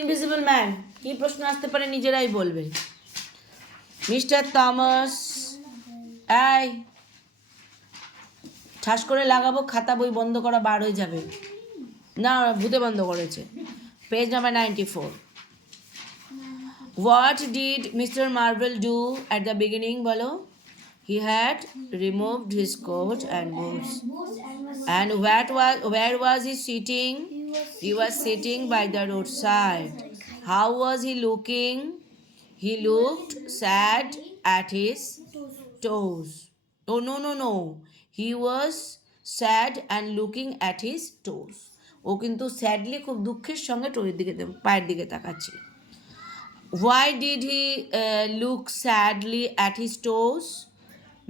Invisible man কি প্রশ্ন আসতে পারে নিজেরাই বলবে। মিস্টার থমাস, এই ঠাস করে লাগাবো, খাতা বই বন্ধ করা বার হয়ে যাবে। না, ভূতে বন্ধ করেছে। Page number 94। What did Mr. Marvel do at the beginning? বলো। He had removed his coat and boots. And where was he sitting? He was sitting by the roadside. How was he looking? He looked sad at his toes. Oh, no. He was sad and looking at his toes. ও কিন্তু sadly খুব দুঃখের সঙ্গে টোয়ের দিকে পায়ের দিকে তাকাচ্ছিল। Why did he look sadly at his toes?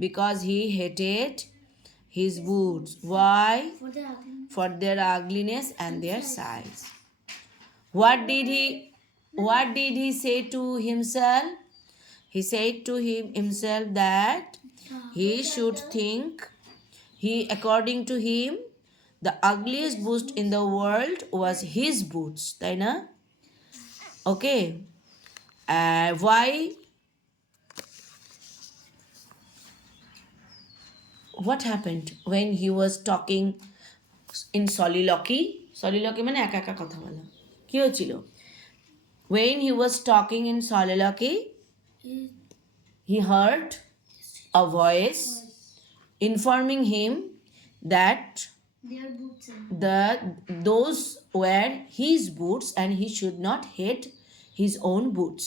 Because he hated his boots. Why? For their ugliness and their size. What did he say to himself? He said to himself that he should think according to him, the ugliest boot in the world was his boots. তাই না? Okay. Why? What happened when he was talking in soliloquy? Soliloquy মানে একা একা কথা বলা। কি হয়েছিল? When he was talking in soliloquy, he heard a voice informing him that those were his boots and he should not hate his own boots.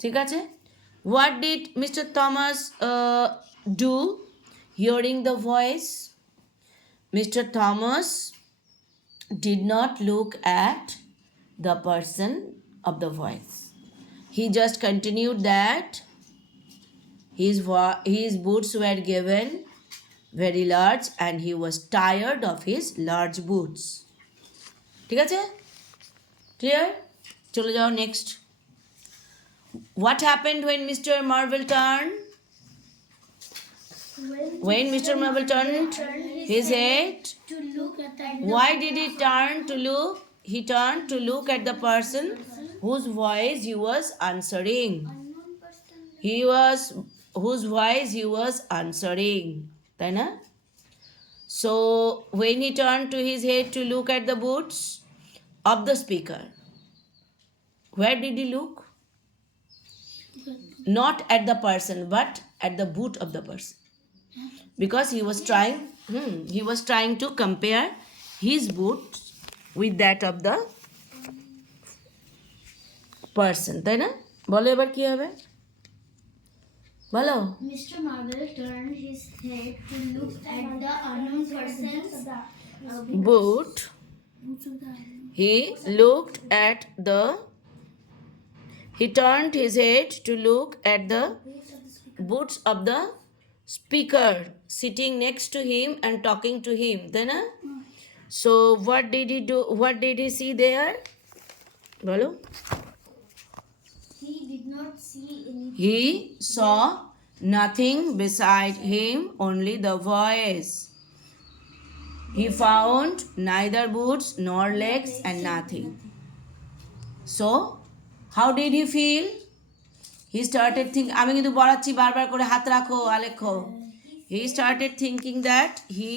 ঠিক আছে? What did Mr. Thomas do hearing the voice? Mr. Thomas did not look at the person of the voice. He just continued that his boots were given very large and he was tired of his large boots. ঠিক আছে? Clear? চলে যাও next. What happened when Mr. Marvel turned? When Mr. Marvel turned his head, why did he turn to look? He turned to look at the person whose voice he was answering. Whose voice he was answering. তাই না? So when he turned to his head to look at the boots of the speaker, where did he look? Not at the person, but at the boot of the person. Because he was trying to compare his boots with that of the person. তাই না? বলো এবার কি হবে? বলো। Mr. Marvel turned his head to look at the unknown person's boot. He turned his head to look at the boots of the speaker sitting next to him and talking to him. তাই না? So what did he do? What did he see there? বলো। He did not see anything. He saw nothing beside him, only the voice. He found neither boots nor legs and nothing. So, how did he feel? He started thinking, আমি কিন্তু বলাচ্ছি বারবার করে হাত রাখো আলেখো. He started thinking that he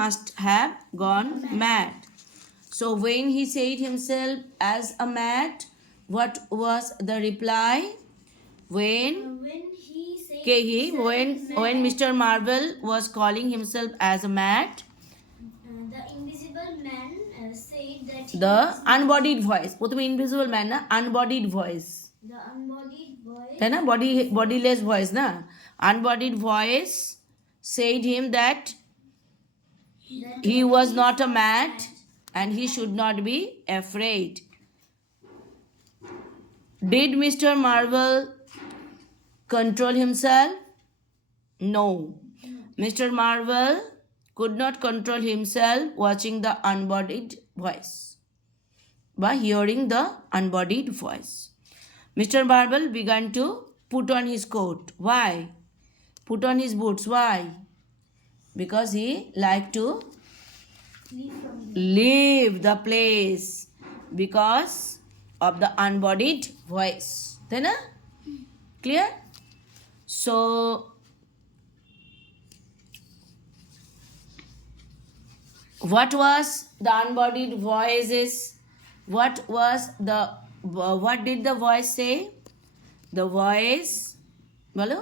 must have gone mad. So when he said himself as a mad, what was the reply? When Mr. Marvel was calling himself as a mad, the invisible man said that the unbodied voice, প্রথমে invisible man না, unbodied voice, the unbodied voice, তাই না, bodiless voice না, unbodied voice said him that he was not a mad and he should not be afraid. Did Mr. Marvel control himself? No. Mr. Marvel could not control himself watching the unbodied voice, by hearing the unbodied voice. Mr. Marvel began to put on his coat. Why? Put on his boots. Why? Because he liked to leave the place because of the unbodied voice. তাই না? Clear? So what was the unbodied voices? What did the voice say? The voice bolo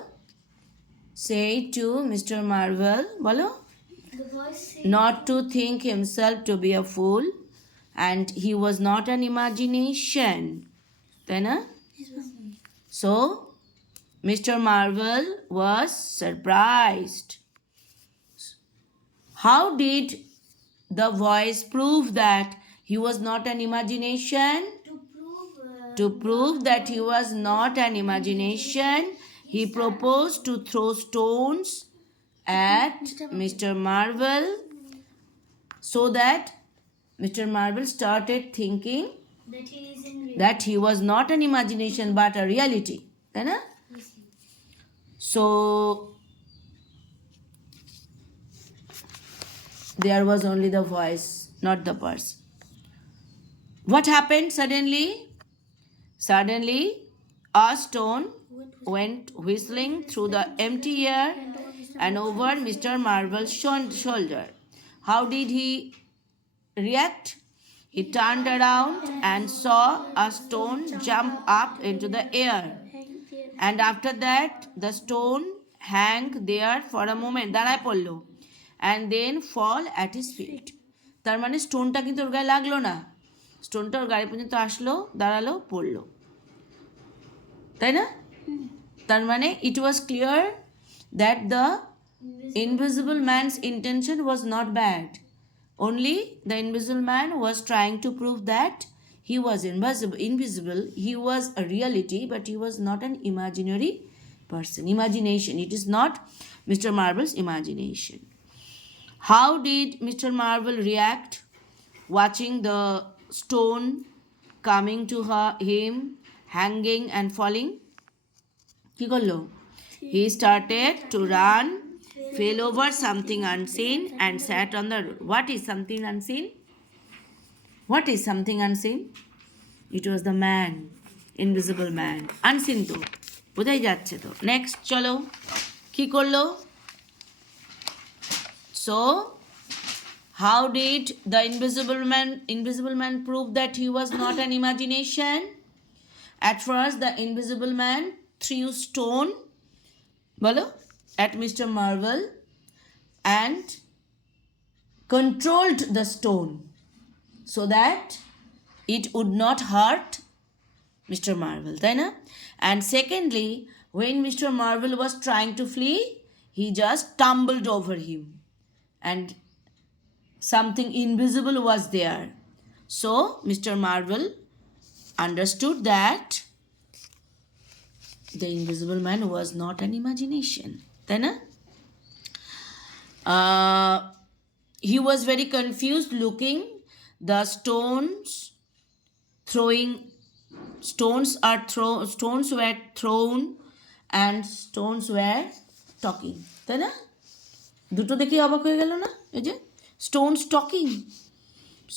say to Mr. Marvel bolo not to think himself to be a fool, and he was not an imagination. Then, so Mr. Marvel was surprised. How did the voice prove that he was not an imagination? To prove that he was not an imagination, he proposed to throw stones at Mr. Marvel so that Mr. Marvel started thinking that he was not an imagination but a reality. Right? So there was only the voice, not the person. What happened suddenly? Suddenly, a stone went whistling through the empty air and over Mr. Marvel's shoulder. How did he react? He turned around and saw a stone jump up into the air. And after that, the stone hang there for a moment. দাঁড়ায় পড়ল. And then fall at his feet. তার মানে স্টোনটা কিন্তু ওর গায়ে লাগলো না, স্টোনটা ওর গায়ে পর্যন্ত আসলো, দাঁড়ালো, পড়লো, তাই না? তার মানে it was clear that the invisible man's intention was not bad. Only the invisible man was trying to prove that he was invisible. He was a reality, but he was not an imaginary person. Imagination. It is not Mr. Marvel's imagination. How did Mr. Marvel react watching the stone coming to him, hanging and falling? কি করলো? He started to run, fell over something unseen and sat on the road. What is something unseen? What is something unseen? It was the man, invisible man. Unseen তো বোঝাই যাচ্ছে তো। Next চলো, কি করলো? So how did the invisible man prove that he was not an imagination? At first the invisible man threw stone bolo at Mr. Marvel and controlled the stone so that it would not hurt Mr. Marvel, তাই না? And secondly, when Mr. Marvel was trying to flee, he just tumbled over him and something invisible was there. So Mr. Marvel understood that the invisible man was not an imagination, তাই না? He was very confused looking. The stones were thrown and stones were talking, তাই না? দুটো দেখে অবাক হয়ে গেল না? এই যে stones talking,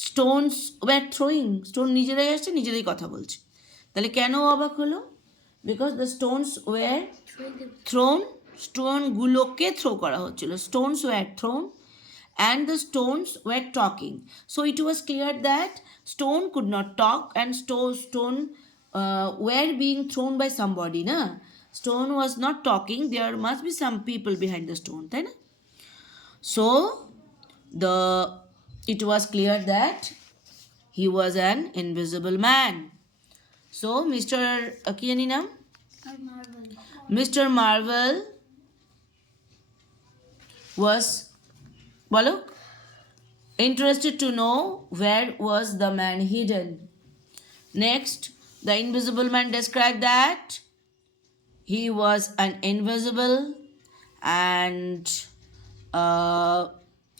stones were throwing, stone নিজেরাই আসছে, নিজেরাই কথা বলছে। তাহলে কেন অবাক হলো? Because the stones were thrown, স্টোনগুলোকে থ্রো করা হচ্ছিল, stones were thrown and the stones were talking. So it was clear that stone could not talk and stone were being thrown by somebody. Na? Stone was not talking. There must be some people behind the stone. Right? So it was clear that he was an invisible man. So Mr. Akianina, Mr. Marvel was interested to know where was the man hidden. Next, the invisible man described that he was an invisible and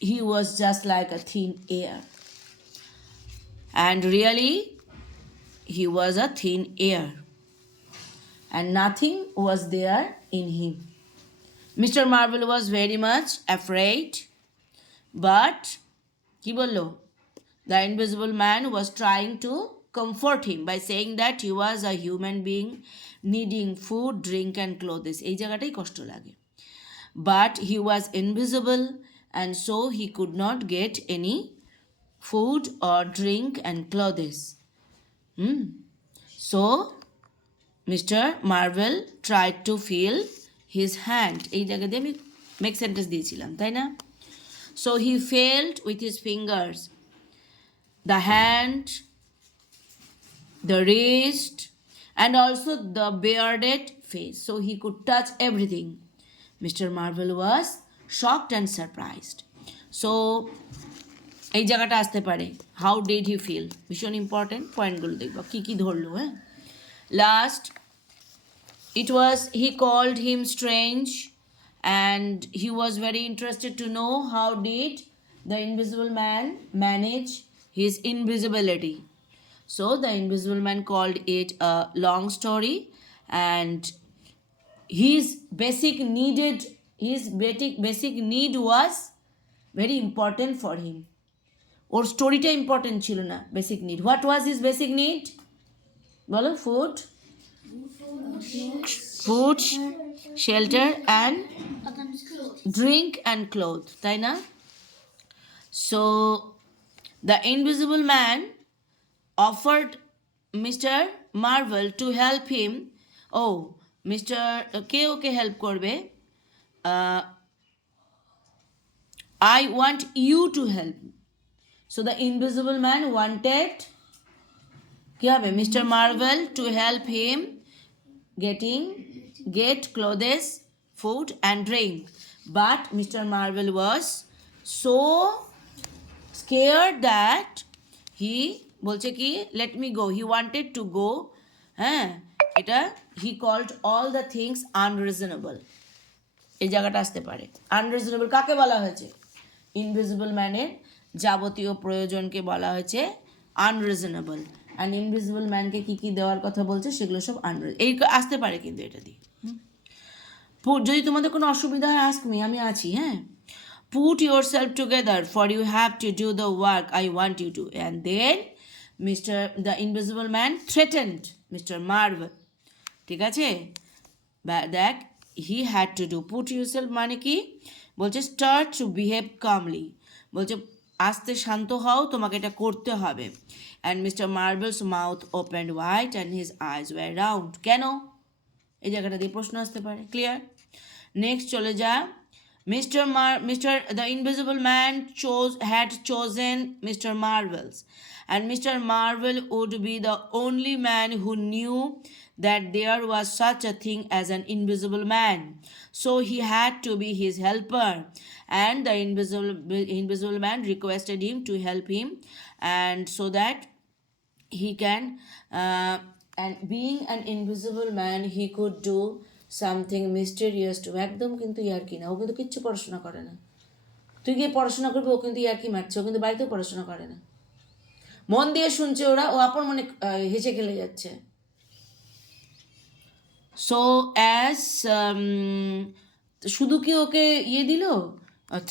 he was just like a thin air. And really, he was a thin air. And nothing was there in him. Mr. Marvel was very much afraid, but কি বললো? The invisible man was trying to comfort him by saying that he was a human being needing food, drink and clothes. এই জায়গাটাই কষ্ট লাগে। But he was invisible and so he could not get any food or drink and clothes. So Mr. Marvel tried to feel his hand. এই জায়গা দিয়ে আমি make sentence দিয়েছিলাম, তাই না? So he felt with his fingers the hand, the wrist, and also the bearded face. So he could touch everything. Mr. Marvel was shocked and surprised. So এই জায়গাটা আসতে পারে, হাউ ডিড হি ফিল, ভীষণ important পয়েন্টগুলো দেখবো কী কী ধরলো। হ্যাঁ, last it was he called him strange and he was very interested to know how did the invisible man manage his invisibility. So the invisible man called it a long story and his basic need was very important for him. ওর স্টোরিটা important ছিল না, basic need. What was his basic need বলো? Food, shelter and drink and cloth, তাই না? So the invisible man offered mister Marvel to help him. ও mister কে ওকে হেল্প করবে? I want you to help. So the invisible man wanted Mr. Marvel to help him get clothes, food and drink. But Mr. Marvel was so scared that he বলছে কি let me go. He wanted to go. হ্যাঁ, এটা he called all the things unreasonable. এই জায়গাটা আসতে পারে। Unreasonable কাকে বলা হয়েছে? ইনভিজিবল ম্যানের যাবতীয় প্রয়োজনকে বলা হয়েছে আনরিজনেবল। অ্যান্ড ইনভিজিবল ম্যানকে কী কী দেওয়ার কথা বলছে সেগুলো সব এই আসতে পারে কিন্তু এটা দিয়ে। যদি তোমাদের কোনো অসুবিধা হয় আস্ক মি, আমি আছি। হ্যাঁ, put yourself together for you have to do the work I want you to. And then the invisible man threatened mister Marvel. ঠিক আছে, দেখ he had to do. Put yourself মানে কি বলছে? Start two behave কামলি, বলছে আস্তে শান্ত হও, তোমাকে এটা করতে হবে। And mister Marvel's mouth open wide and his eyes were round. কেন? এই জায়গাটা দিয়ে প্রশ্ন আসতে পারে। ক্লিয়ার? নেক্সট চলে যা। The invisible man had chosen Mr. Marvels, and Mr. Marvel would be the only man who knew that there was such a thing as an invisible man. So he had to be his helper, and the invisible man requested him to help him, and so that he can, and being an invisible man, he could do something mysterious to একদম কিন্তু ইয়ার্কি না, ও কিন্তু কিচ্ছু পড়াশোনা করে না। তুই গিয়ে পড়াশোনা করবি, ও কিন্তু ইয়ার্কি মারছে, ও কিন্তু বাড়িতেও পড়াশোনা করে না। মন দিয়ে শুনছে ওরা, ও আপন মনে হেসে খেলে যাচ্ছে। সো অ্যাজ শুধু কি ওকে দিল,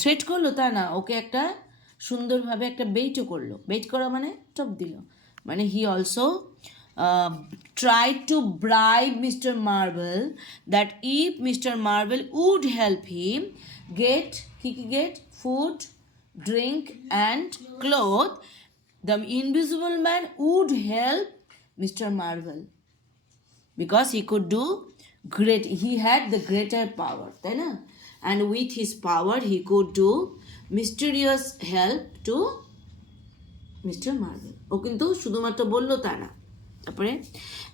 থ্রেট করলো তা না, ওকে একটা সুন্দরভাবে একটা বেইটও করলো। বেইট করা মানে টপ দিল, মানে he also tried to bribe Mr. Marvel that if Mr. Marvel would help him get food, drink and cloth, the invisible man would help Mr. Marvel because he could do he had the greater power, তাই না? And with his power he could do mysterious help to Mr. Marvel. ও কিন্তু শুধুমাত্র বললো তা না। তারপরে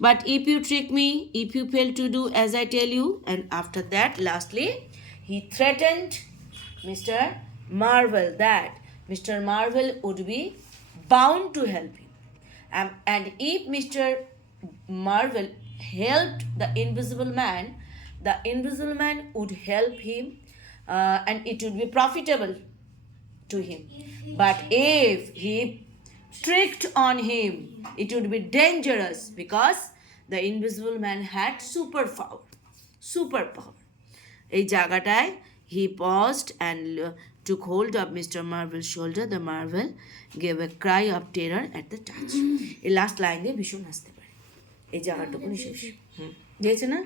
but if you trick me, if you fail to do as I tell you, and after that lastly he threatened Mr. Marvel that Mr. Marvel would be bound to help him, and if Mr. Marvel helped the invisible man would help him, and it would be profitable to him. But if he tricked on him, it would be dangerous because the invisible man had superpower. এই জায়গাটায় he paused and took hold of Mr. Marvel's shoulder. The Marvel gave a cry of terror at the touch. এই last line দিয়ে ভীষণ হাসতে পারে, এই জায়গাটুকুনি শেষ। হুম, দিয়েছে না?